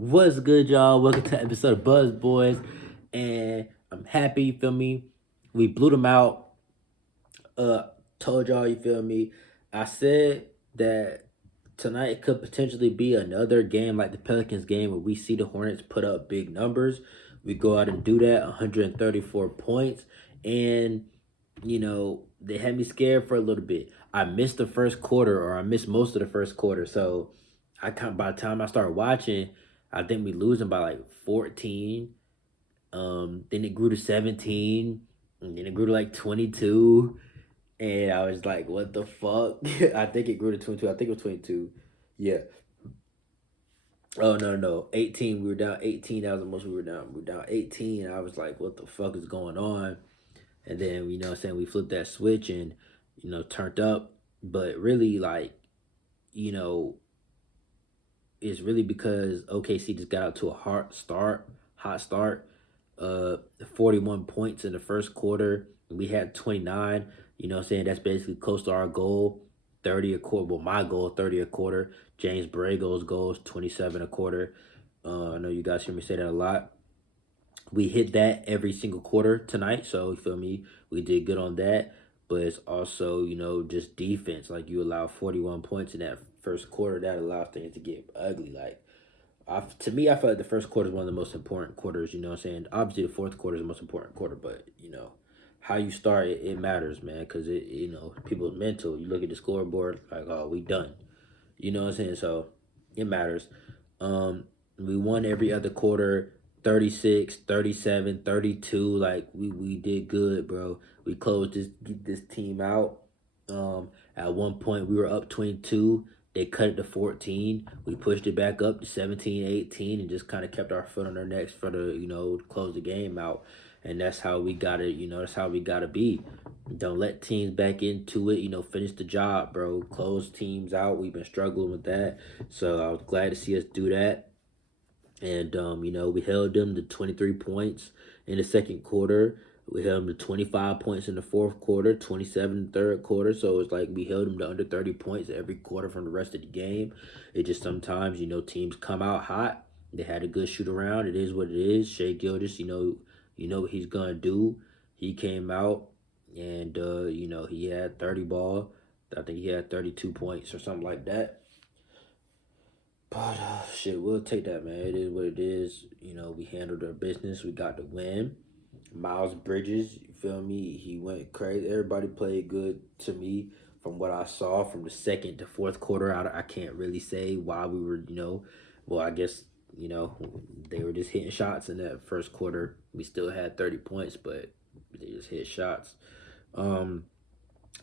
What's good, y'all? Welcome to episode of Buzz Boys, and I'm happy. You feel me? We blew them out. Uh, Told y'all. You feel me? I said that tonight could potentially be another game like the Pelicans game where we see the Hornets put up big numbers. We go out and do that, 134 points, and they had me scared for a little bit. I missed the first quarter, or I missed most of the first quarter, so by the time I started watching, I think we losing by like 14. Then it grew to 17, and then it grew to like 22, and I was like, "What the fuck?" I think it grew to 22. I think it was 22. Yeah. Oh no, 18. We were down 18. That was the most we were down. We were down 18. I was like, "What the fuck is going on?" And then what I'm saying, we flipped that switch and turned up. But really, like, you know, it's really because OKC just got out to a hot start. 41 points in the first quarter. We had 29. That's basically close to our goal. 30 a quarter. Well, my goal, 30 a quarter. James Borrego's goals, 27 a quarter. I know you guys hear me say that a lot. We hit that every single quarter tonight. So you feel me? We did good on that. But it's also, just defense. Like, you allow 41 points in that first quarter. That allows things to get ugly. Like, to me, I feel like the first quarter is one of the most important quarters. You know what I'm saying? Obviously, the fourth quarter is the most important quarter, but how you start, it matters, man. Because people's mental. You look at the scoreboard, like, oh, we done. You know what I'm saying? So it matters. We won every other quarter, 36, 37, 32. Like, we did good, bro. We closed this team out. At one point we were up 22. They cut it to 14. We pushed it back up to 17, 18, and just kind of kept our foot on their necks for the, close the game out. And that's how we got to, that's how we got to be. Don't let teams back into it. Finish the job, bro. Close teams out. We've been struggling with that. So I was glad to see us do that. And, we held them to 23 points in the second quarter. We held them to 25 points in the fourth quarter, 27 in the third quarter. So it's like we held them to under 30 points every quarter from the rest of the game. It just sometimes, teams come out hot. They had a good shoot around. It is what it is. Shea Gildas, you know what he's gonna do. He came out and he had 30 ball. I think he had 32 points or something like that. But shit, we'll take that, man. It is what it is. We handled our business. We got the win. Miles Bridges, you feel me? He went crazy. Everybody played good to me from what I saw from the second to fourth quarter. I can't really say why we were, well, I guess, they were just hitting shots in that first quarter. We still had 30 points, but they just hit shots. Um,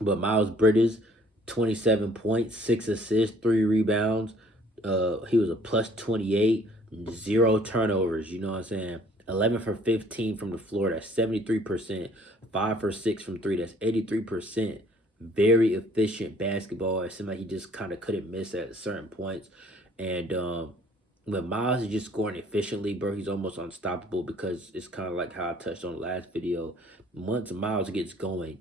but Miles Bridges, 27 points, 6 assists, 3 rebounds. He was a plus 28, 0 turnovers. You know what I'm saying? 11 for 15 from the floor. That's 73%. 5 for 6 from three. That's 83%. Very efficient basketball. It seemed like he just kind of couldn't miss at certain points. And when Miles is just scoring efficiently, bro, he's almost unstoppable because it's kind of like how I touched on the last video. Once Miles gets going,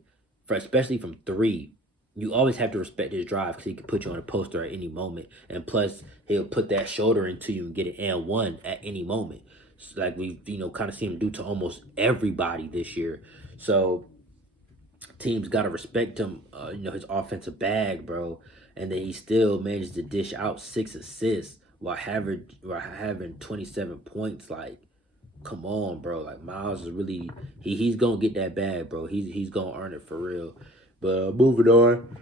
especially from three, you always have to respect his drive because he can put you on a poster at any moment. And plus, he'll put that shoulder into you and get it and one at any moment. So, like, we've, kind of seen him do to almost everybody this year. So teams got to respect him, his offensive bag, bro. And then he still managed to dish out 6 assists while having 27 points. Like, come on, bro. Like, Miles is really he's gonna get that bag, bro. He's gonna earn it for real. But moving on.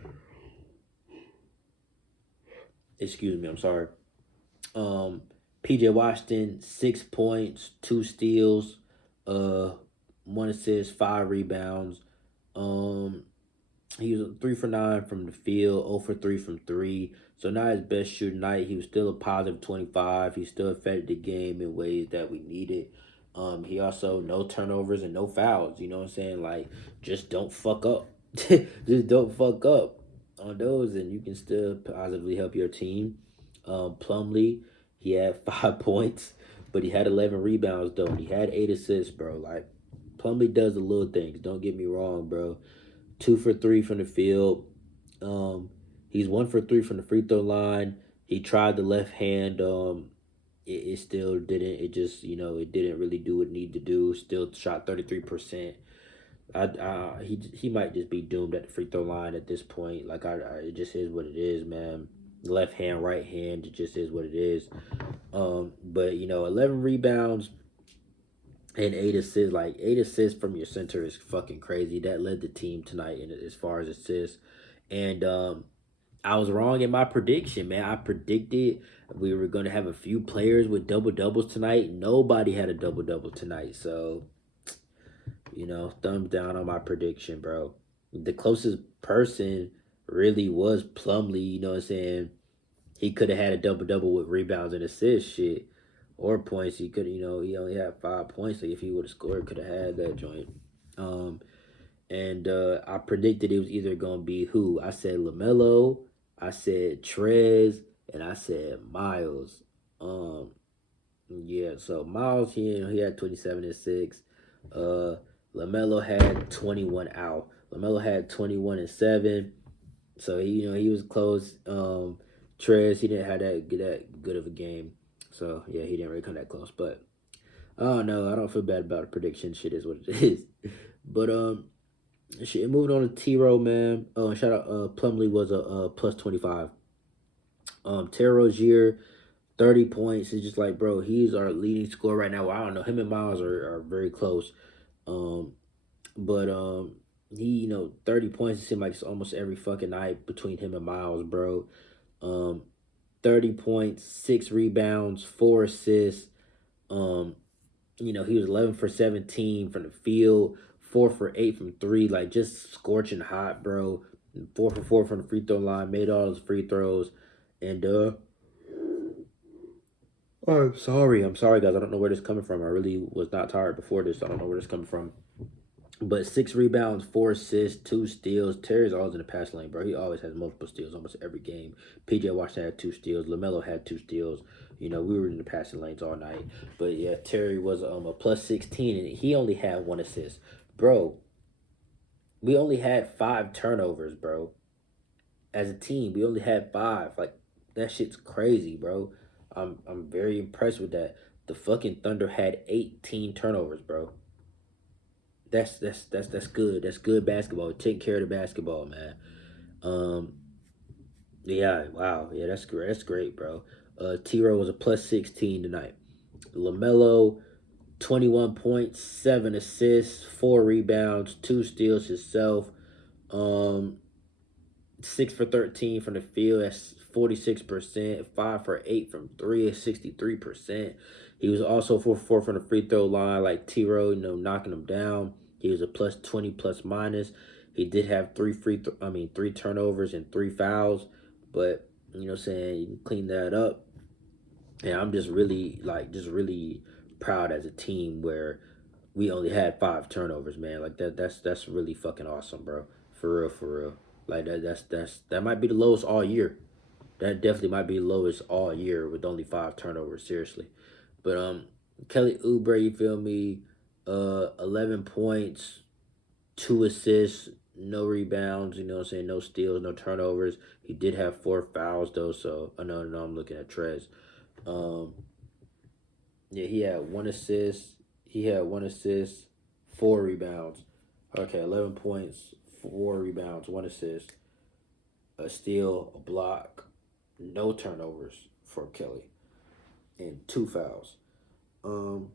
Excuse me, I'm sorry. Um, PJ Washington, 6 points, 2 steals, uh, 1 assist, 5 rebounds. Um, he was 3 for 9 from the field, 0 for 3 from three. So not his best shooting night. He was still a positive 25. He still affected the game in ways that we needed. He also no turnovers and no fouls. You know what I'm saying? Like, just don't fuck up. Just don't fuck up on those, and you can still positively help your team. Plumlee, he had 5 points, but he had 11 rebounds though. He had 8 assists, bro. Like, Plumlee does the little things. Don't get me wrong, bro. 2 for 3 from the field. He's 1 for 3 from the free throw line. He tried the left hand it still didn't. It just, it didn't really do what it needed to do. Still shot 33%. He might just be doomed at the free throw line at this point. Like it just is what it is, man. Left hand, right hand, it just is what it is. But 11 rebounds and 8 assists. Like 8 assists from your center is fucking crazy. That led the team tonight in as far as assists. And I was wrong in my prediction, man. I predicted we were gonna have a few players with double doubles tonight. Nobody had a double double tonight, so thumbs down on my prediction, bro. The closest person really was Plumlee. You know what I'm saying? He could have had a double double with rebounds and assists, shit, or points. He could, he only had 5 points. Like if he would have scored, could have had that joint. Um, and I predicted it was either gonna be who? I said LaMelo, I said Trez, and I said Miles. Um, yeah. So Miles, he had 27 and 6. Uh, LaMelo had 21 out. LaMelo had 21 and 7. So he was close. Trez, he didn't have that good of a game. So yeah, he didn't really come that close. But I don't know. I don't feel bad about a prediction. Shit is what it is. But shit. Moving on to T-Row, man. Oh, shout out. Plumlee was a plus 25. Terry Rozier, 30 points. It's just like, bro, he's our leading scorer right now. Well, I don't know. Him and Miles are very close. Um, but he 30 points. It seems like it's almost every fucking night between him and Miles, bro. Um, 30 points, 6 rebounds, 4 assists. Um, he was 11 for 17 from the field, 4 for 8 from three, like just scorching hot, bro. 4 for 4 from the free throw line, made all those free throws, and oh, I'm sorry, guys. I don't know where this is coming from. I really was not tired before this. So I don't know where this is coming from. But 6 rebounds, 4 assists, 2 steals. Terry's always in the pass lane, bro. He always has multiple steals almost every game. PJ Washington had 2 steals. LaMelo had 2 steals. We were in the passing lanes all night. But yeah, Terry was a plus 16, and he only had 1 assist. Bro, we only had 5 turnovers, bro. As a team, we only had 5. Like, that shit's crazy, bro. I'm very impressed with that. The fucking Thunder had 18 turnovers, bro. That's good. That's good basketball. Taking care of the basketball, man. Um, yeah, wow, yeah, that's great. That's great, bro. T-Row was a plus 16 tonight. LaMelo, 21 points, 7 assists, 4 rebounds, 2 steals himself. Um, 6 for 13 from the field. That's 46%. 5 for 8 from three. That's 63%. He was also 4 for 4 from the free throw line, like T-Row, knocking him down. He was a plus 20 plus minus. He did have 3 turnovers and 3 fouls, but saying, you can clean that up. And I'm just really proud as a team where we only had 5 turnovers, man. Like that's really fucking awesome, bro. For real, for real. Like that might be the lowest all year. That definitely might be the lowest all year with only 5 turnovers, seriously. But Kelly Oubre, you feel me? 11 points, 2 assists, no rebounds, you know what I'm saying? No steals, no turnovers. He did have 4 fouls though, so no, I'm looking at Trez. Um yeah, he had 1 assist. He had 1 assist, 4 rebounds. Okay, 11 points, 4 rebounds, 1 assist, a steal, a block, no turnovers for Kelly, and 2 fouls. Um,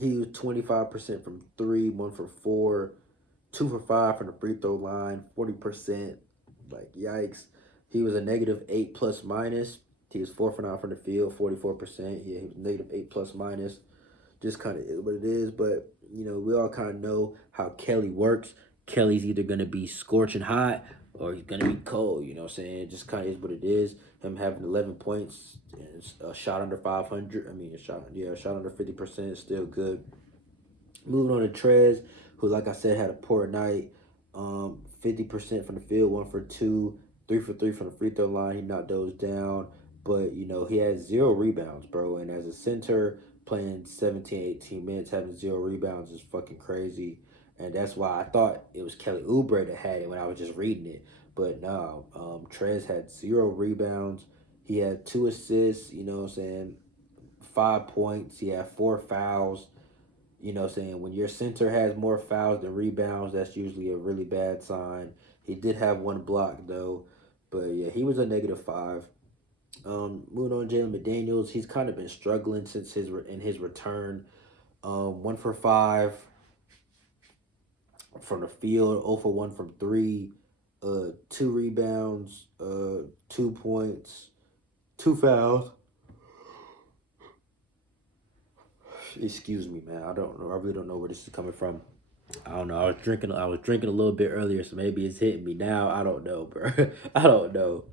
he was 25% from three, 1 for 4, 2 for 5 from the free throw line, 40%. Like yikes. He was a -8 plus minus. He was 4 for 9 from the field, 44%. Yeah, he was -8 plus minus. Just kind of is what it is. But we all kind of know how Kelly works. Kelly's either gonna be scorching hot or he's gonna be cold. You know what I'm saying? It just kind of is what it is. Him having 11 points, and a shot under 500. I mean, a shot under 50% is still good. Moving on to Trez, who, like I said, had a poor night. 50% from the field, 1 for 2, 3 for 3 from the free throw line. He knocked those down, but he had 0 rebounds, bro. And as a center, playing 17, 18 minutes, having 0 rebounds is fucking crazy. And that's why I thought it was Kelly Oubre that had it when I was just reading it. But no, Trez had 0 rebounds. He had 2 assists, you know what I'm saying? 5 points. He had 4 fouls. You know what I'm saying? When your center has more fouls than rebounds, that's usually a really bad sign. He did have 1 block, though. But, yeah, he was a -5. Moving on, Jalen McDaniels, he's kind of been struggling since his return. 1 for 5 from the field, 0 for 1 from 3, 2 rebounds, 2 points, 2 fouls. Excuse me, man. I don't know. I really don't know where this is coming from. I don't know. I was drinking. I was drinking a little bit earlier, so maybe it's hitting me now. I don't know, bro. I don't know.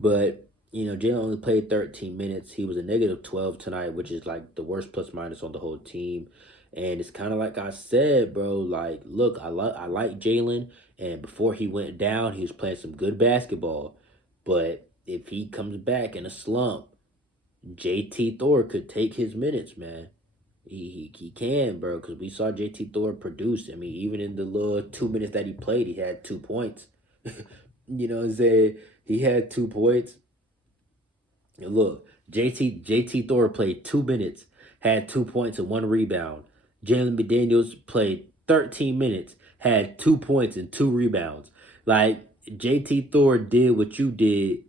But Jalen only played 13 minutes. He was a -12 tonight, which is like the worst plus minus on the whole team. And it's kind of like I said, bro. Like, look, I like Jalen, and before he went down, he was playing some good basketball. But if he comes back in a slump, JT Thor could take his minutes, man. He can, bro, because we saw JT Thor produce. I mean, even in the little 2 minutes that he played, he had 2 points. You know what I'm saying? He had 2 points. Look, JT Thor played 2 minutes, had 2 points and 1 rebound. Jalen McDaniels played 13 minutes, had 2 points and 2 rebounds. Like, JT Thor did what you did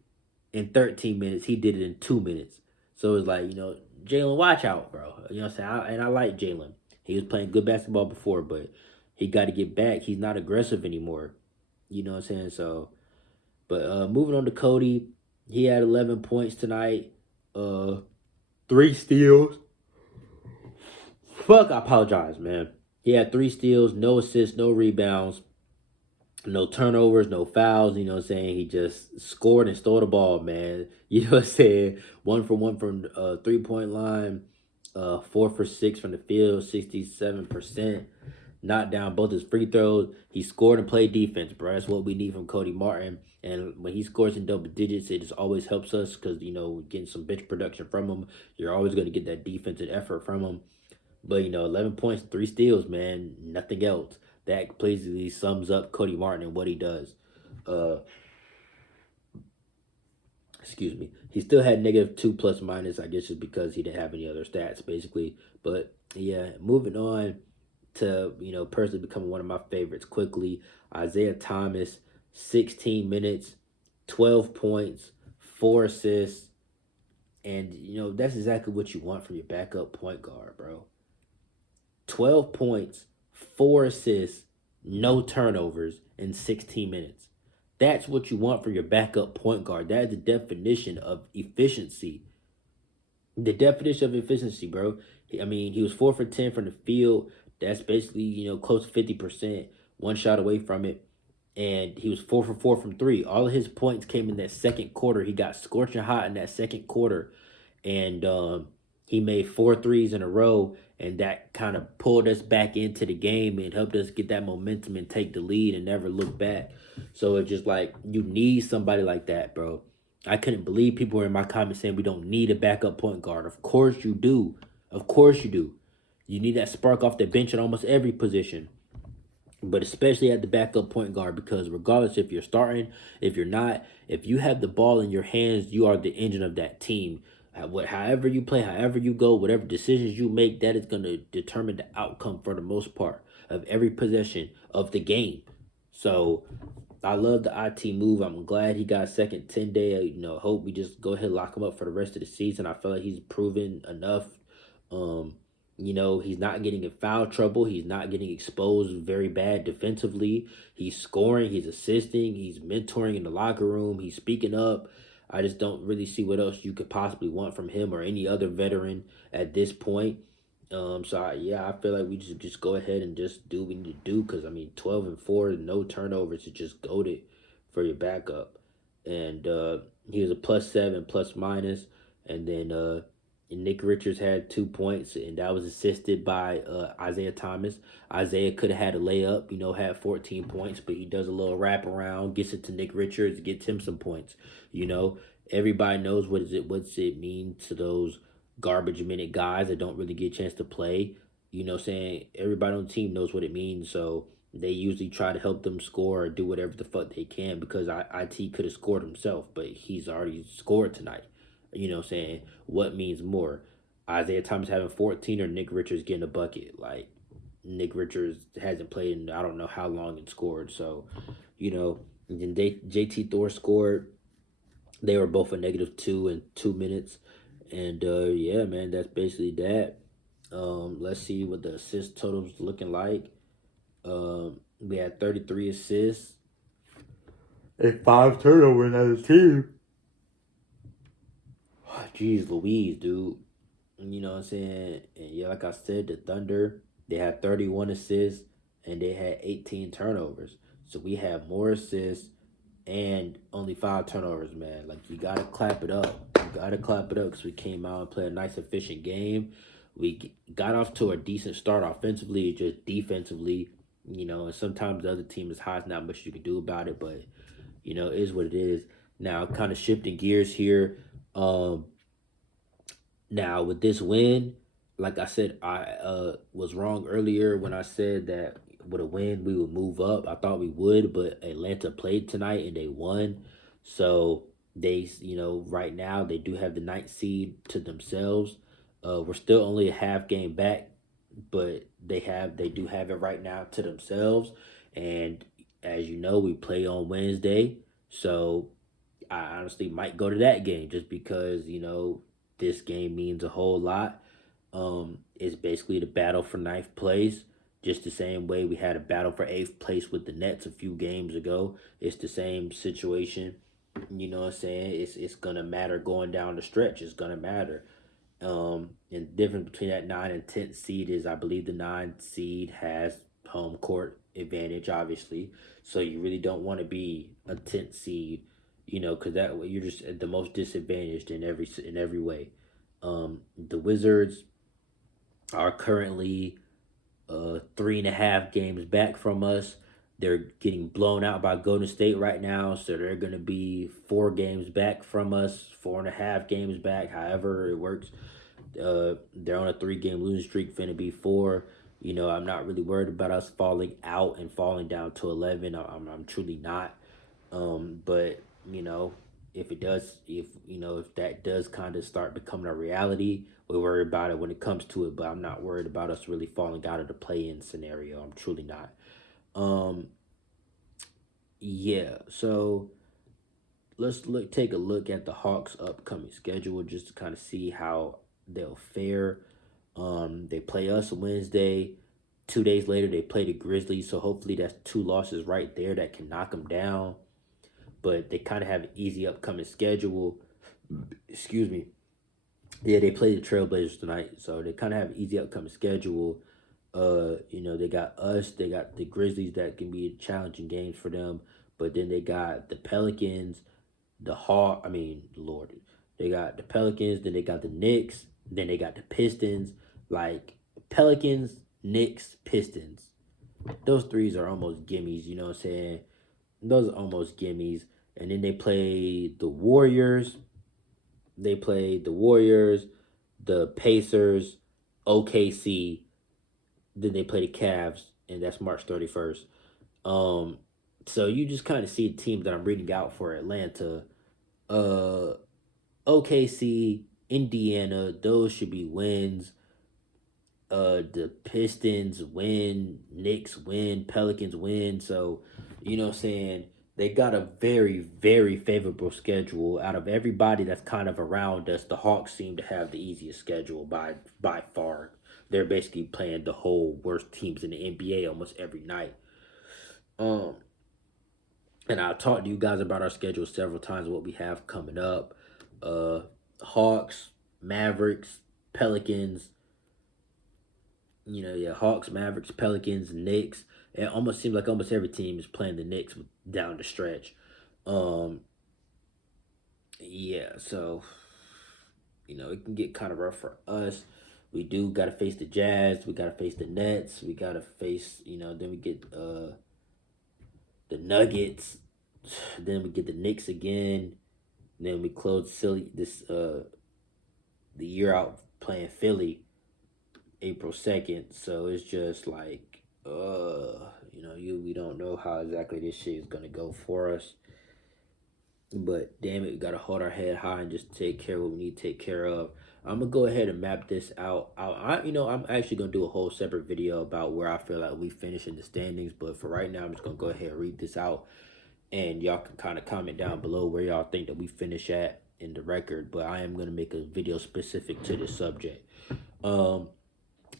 in 13 minutes. He did it in 2 minutes. So it's like, Jalen, watch out, bro. You know what I'm saying? And I like Jalen. He was playing good basketball before, but he got to get back. He's not aggressive anymore. You know what I'm saying? So, but moving on to Cody, he had 11 points tonight, 3 steals. Fuck, I apologize, man. He had 3 steals, no assists, no rebounds, no turnovers, no fouls. You know what I'm saying? He just scored and stole the ball, man. You know what I'm saying? 1 for 1 from 3-point line, 4 for 6 from the field, 67%. Knocked down both his free throws. He scored and played defense, bro. That's what we need from Cody Martin. And when he scores in double digits, it just always helps us because, getting some bench production from him, you're always going to get that defensive effort from him. But, 11 points, 3 steals, man. Nothing else. That basically sums up Cody Martin and what he does. Excuse me. He still had -2 plus minus, I guess, just because he didn't have any other stats, basically. But, yeah, moving on to, personally becoming one of my favorites quickly. Isaiah Thomas, 16 minutes, 12 points, 4 assists. And, that's exactly what you want from your backup point guard, bro. 12 points, 4 assists, no turnovers in 16 minutes. That's what you want for your backup point guard. That is the definition of efficiency. The definition of efficiency, bro. I mean, he was 4 for 10 from the field. That's basically, close to 50%, 1 shot away from it. And he was 4 for 4 from 3. All of his points came in that second quarter. He got scorching hot in that second quarter. And he made 4 threes in a row. And that kind of pulled us back into the game and helped us get that momentum and take the lead and never look back. So it's just like, you need somebody like that, bro. I couldn't believe people were in my comments saying we don't need a backup point guard. Of course you do. Of course you do. You need that spark off the bench at almost every position. But especially at the backup point guard, because regardless if you're starting, if you're not, if you have the ball in your hands, you are the engine of that team. However you play, however you go, whatever decisions you make, that is going to determine the outcome for the most part of every possession of the game. So I love the IT move. I'm glad he got a second 10-day. Hope we just go ahead and lock him up for the rest of the season. I feel like he's proven enough. He's not getting in foul trouble. He's not getting exposed very bad defensively. He's scoring. He's assisting. He's mentoring in the locker room. He's speaking up. I just don't really see what else you could possibly want from him or any other veteran at this point. I feel like we just go ahead and just do what we need to do because, 12 and 4, no turnovers is just goated for your backup. And he was a +7 plus minus. And then Nick Richards had 2 points, and that was assisted by Isaiah Thomas. Isaiah could have had a layup, had 14 points, but he does a little wraparound, gets it to Nick Richards, gets him some points. Everybody knows what's it mean to those garbage minute guys that don't really get a chance to play. Everybody on the team knows what it means, so they usually try to help them score or do whatever the fuck they can because IT could have scored himself, but he's already scored tonight. What means more? Isaiah Thomas having 14 or Nick Richards getting a bucket. Like, Nick Richards hasn't played in I don't know how long and scored. So, and then JT Thor scored. They were both a -2 in 2 minutes. And yeah, man, that's basically that. Let's see what the assist totals looking like. We had 33 assists and 5 turnovers as a team. Jeez Louise, dude. You know what I'm saying? And yeah, like I said, the Thunder, they had 31 assists and they had 18 turnovers. So we had more assists and only 5 turnovers, man. Like, you gotta clap it up. You gotta clap it up because we came out and played a nice, efficient game. We got off to a decent start offensively, just defensively. And sometimes the other team is hot. Not much you can do about it, but it is what it is. Now, kind of shifting gears here. Um, Now with this win, like I said, I was wrong earlier when I said that with a win we would move up. I thought we would, but Atlanta played tonight and they won. So they, right now they do have the ninth seed to themselves. We're still only a half game back, but they do have it right now to themselves. And as you know, we play on Wednesday. So I honestly might go to that game just because, this game means a whole lot. It's basically the battle for ninth place, just the same way we had a battle for eighth place with the Nets a few games ago. It's the same situation. You know what I'm saying? It's gonna matter going down the stretch. It's gonna matter. And the difference between that 9 and 10th seed is I believe the 9 seed has home court advantage, obviously. So you really don't want to be a 10th seed, because that way you're just at the most disadvantaged in every way. The Wizards are currently 3.5 games back from us. They're getting blown out by Golden State right now, so they're going to be 4 games back from us, 4.5 games back, however it works. They're on a 3-game losing streak, finna be 4. I'm not really worried about us falling out and falling down to 11. I'm truly not. But if it does, if that does kind of start becoming a reality, we worry about it when it comes to it. But I'm not worried about us really falling out of the play-in scenario. I'm truly not. Um, yeah. So let's take a look at the Hawks' upcoming schedule just to kind of see how they'll fare. They play us Wednesday. 2 days later, they play the Grizzlies. So hopefully that's 2 losses right there that can knock them down. But they kind of have an easy upcoming schedule. Excuse me. Yeah, they play the Trailblazers tonight, so they kind of have an easy upcoming schedule. They got us, they got the Grizzlies that can be challenging games for them, but then they got the Pelicans, the Hawk. I mean, Lord, they got the Pelicans, then they got the Knicks, then they got the Pistons. Like, Pelicans, Knicks, Pistons. Those threes are almost gimmies. You know what I'm saying? Those are almost gimmies. And then they play the Warriors. They play the Warriors, the Pacers, OKC. Then they play the Cavs, and that's March 31st. Um, so you just kind of see teams that I'm reading out for Atlanta. Uh, OKC, Indiana, those should be wins. The Pistons win, Knicks win, Pelicans win. So, what I'm saying? They got a very, very favorable schedule. Out of everybody that's kind of around us, the Hawks seem to have the easiest schedule by far. They're basically playing the whole worst teams in the NBA almost every night. Um, and I've talked to you guys about our schedule several times, what we have coming up. Uh, Hawks, Mavericks, Pelicans, yeah, Hawks, Mavericks, Pelicans, Knicks. It almost seems like almost every team is playing the Knicks down the stretch. Um, yeah, so it can get kind of rough for us. We do got to face the Jazz. We got to face the Nets. We got to face, then we get the Nuggets. Then we get the Knicks again. Then we close the year out playing Philly. April 2nd. So it's just like, we don't know how exactly this shit is gonna go for us. But damn it, we gotta hold our head high and just take care of what we need to take care of. I'm gonna go ahead and map this out. I'm actually gonna do a whole separate video about where I feel like we finish in the standings. But for right now, I'm just gonna go ahead and read this out, and y'all can kind of comment down below where y'all think that we finish at in the record. But I am gonna make a video specific to this subject. Um,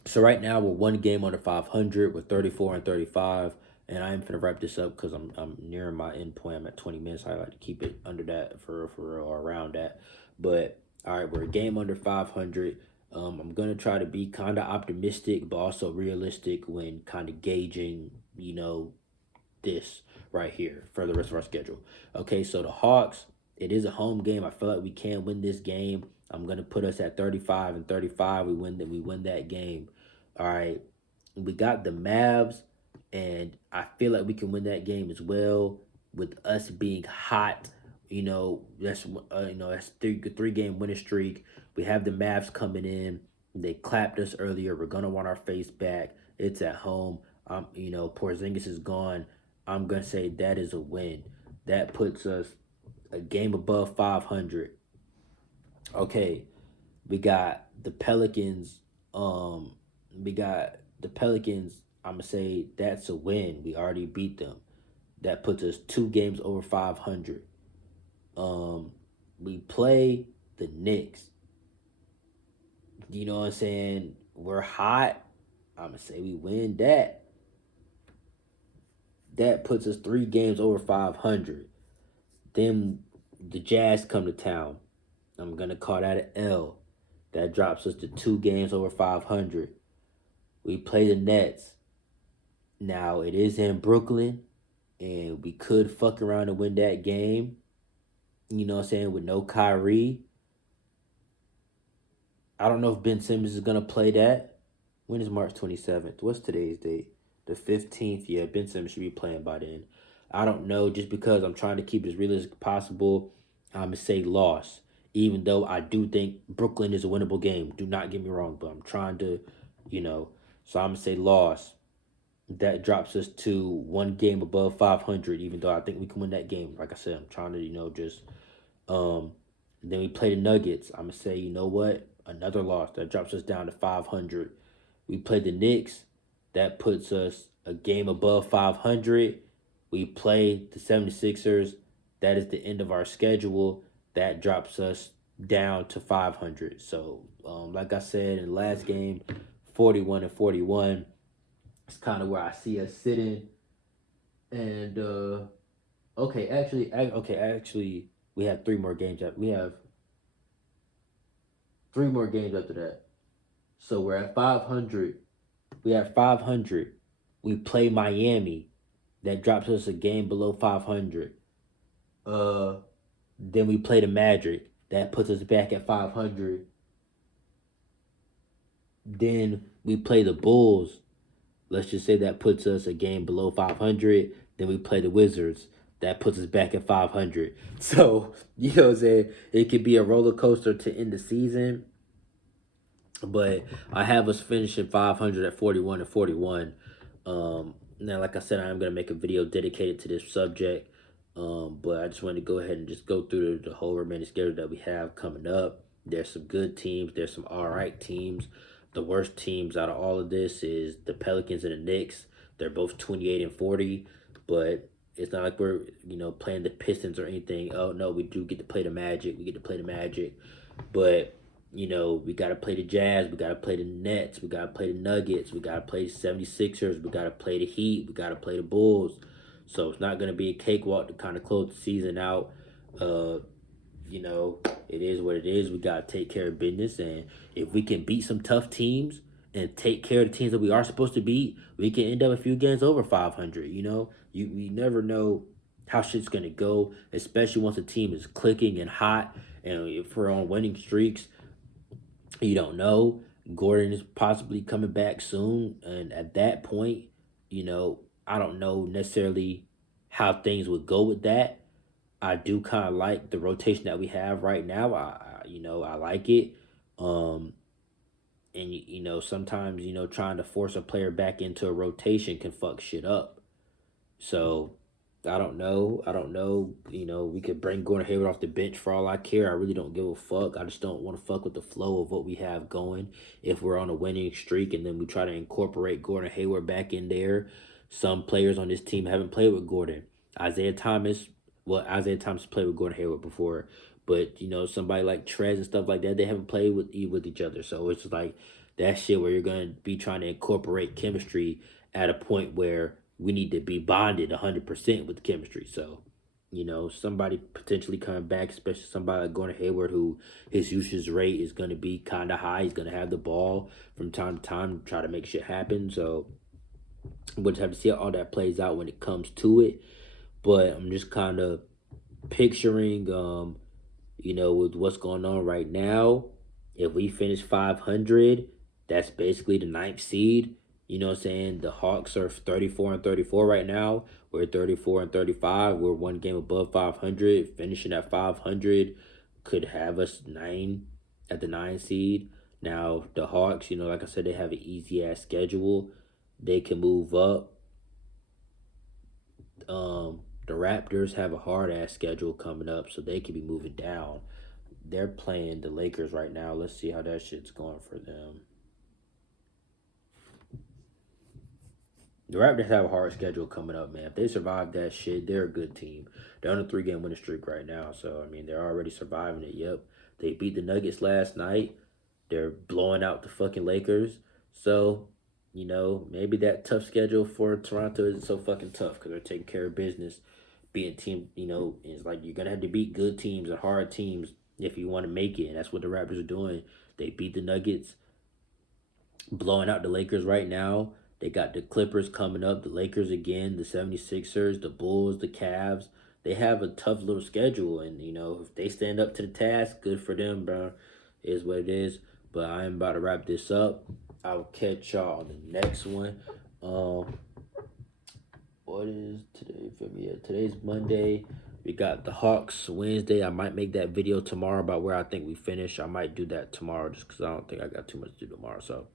so right now we're one game under 500. We're 34 and 35, and I am gonna wrap this up because I'm nearing my end point. I'm at 20 minutes. I like to keep it under that for or around that. But all right, we're a game under 500. I'm gonna try to be kind of optimistic, but also realistic when kind of gauging, this right here for the rest of our schedule. Okay, so the Hawks, it is a home game. I feel like we can win this game. I'm gonna put us at 35 and 35. We win that game. All right. We got the Mavs, and I feel like we can win that game as well with us being hot. That's three game winning streak. We have the Mavs coming in. They clapped us earlier. We're gonna want our face back. It's at home. Porzingis is gone. I'm gonna say that is a win. That puts us a game above 500. Okay, we got the Pelicans. We got the Pelicans. I'm gonna say that's a win. We already beat them. That puts us 2 games over 500. We play the Knicks. You know what I'm saying? We're hot. I'm gonna say we win that. That puts us 3 games over 500. Then the Jazz come to town. I'm gonna call that an L. That drops us to 2 games over 500. We play the Nets. Now it is in Brooklyn, and we could fuck around and win that game. You know what I'm saying? With no Kyrie. I don't know if Ben Simmons is gonna play that. When is March 27th? What's today's date? The 15th. Yeah, Ben Simmons should be playing by then. I don't know. Just because I'm trying to keep it as realistic as possible, I'm gonna say loss. Even though I do think Brooklyn is a winnable game. Do not get me wrong, but I'm trying to, So I'm gonna say loss. That drops us to 1 game above 500. Even though I think we can win that game. Like I said, I'm trying to, just. Then we play the Nuggets. I'm gonna say, you know what? Another loss. That drops us down to 500. We play the Knicks. That puts us a game above 500. We play the 76ers. That is the end of our schedule. That drops us down to 500. So, like I said in the last game, 41 and 41. It's kind of where I see us sitting. And actually, we have 3 more games. We have 3 more games after that. So we're at 500. We have 500. We play Miami. That drops us a game below 500. Then we play the Magic. That puts us back at 500. Then we play the Bulls. Let's just say that puts us a game below 500. Then we play the Wizards. That puts us back at 500. So, you know what I'm saying? It could be a roller coaster to end the season. But I have us finishing 500 at 41 and 41. Now, like I said, I'm going to make a video dedicated to this subject. But I just wanted to go ahead and just go through the whole remaining schedule that we have coming up. There's some good teams. There's some all right teams. The worst teams out of all of this is the Pelicans and the Knicks. They're both 28 and 40. But it's not like we're, playing the Pistons or anything. Oh, no, we do get to play the Magic. We get to play the Magic. But, we got to play the Jazz. We got to play the Nets. We got to play the Nuggets. We got to play the 76ers. We got to play the Heat. We got to play the Bulls. So it's not going to be a cakewalk to kind of close the season out. It is what it is. We got to take care of business. And if we can beat some tough teams and take care of the teams that we are supposed to beat, we can end up a few games over 500. We never know how shit's going to go, especially once a team is clicking and hot. And if we're on winning streaks, you don't know. Gordon is possibly coming back soon. And at that point, I don't know necessarily how things would go with that. I do kind of like the rotation that we have right now. I like it. And sometimes trying to force a player back into a rotation can fuck shit up. So I don't know. You know, we could bring Gordon Hayward off the bench for all I care. I really don't give a fuck. I just don't want to fuck with the flow of what we have going. If we're on a winning streak and then we try to incorporate Gordon Hayward back in there, some players on this team haven't played with Gordon. Isaiah Thomas, well, Isaiah Thomas played with Gordon Hayward before, but you know, somebody like Trez and stuff like that, they haven't played with each other. So it's just like that shit where you're gonna be trying to incorporate chemistry at a point where we need to be bonded 100% with chemistry. So, you know, somebody potentially coming back, especially somebody like Gordon Hayward, who his usage rate is going to be kind of high. He's going to have the ball from time to time to try to make shit happen. So, we'll just have to see how all that plays out when it comes to it. But I'm just kind of picturing, you know, with what's going on right now, if we finish 500, that's basically the ninth seed. You know what I'm saying? The Hawks are 34-34 right now. We're 34-35. We're one game above 500. Finishing at 500 could have us at the 9 seed. Now, the Hawks, you know, like I said, they have an easy-ass schedule. They can move up. The Raptors have a hard-ass schedule coming up, so they could be moving down. They're playing the Lakers right now. Let's see how that shit's going for them. The Raptors have a hard schedule coming up, man. If they survive that shit, they're a good team. They're on a 3-game winning streak right now, so I mean they're already surviving it. Yep, they beat the Nuggets last night. They're blowing out the fucking Lakers. So, you know, maybe that tough schedule for Toronto isn't so fucking tough because they're taking care of business. Being team, you know, it's like you're gonna have to beat good teams and hard teams if you want to make it, and that's what the Raptors are doing. They beat the Nuggets, blowing out the Lakers right now. They got the Clippers coming up, the Lakers again, the 76ers, the Bulls, the Cavs. They have a tough little schedule, and, you know, if they stand up to the task, good for them, bro. It is what it is. But I am about to wrap this up. I'll catch y'all on the next one. What is today for me? Yeah, today's Monday. We got the Hawks Wednesday. I might make that video tomorrow about where I think we finish. I might do that tomorrow just because I don't think I got too much to do tomorrow. So,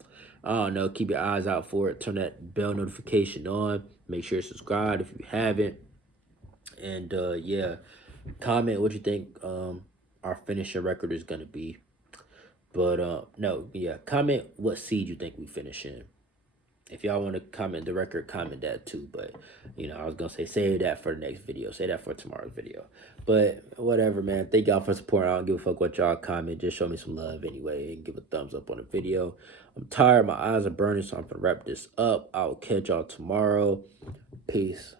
I don't know. Keep your eyes out for it. Turn that bell notification on. Make sure you're subscribed if you haven't. And, yeah, comment what you think our finishing record is going to be. But, no, yeah, comment what seed you think we finish in. If y'all want to comment the record, comment that too. But, you know, I was going to say, save that for the next video. Save that for tomorrow's video. But, whatever, man. Thank y'all for supporting. I don't give a fuck what y'all comment. Just show me some love anyway and give a thumbs up on the video. I'm tired. My eyes are burning, so I'm going to wrap this up. I'll catch y'all tomorrow. Peace.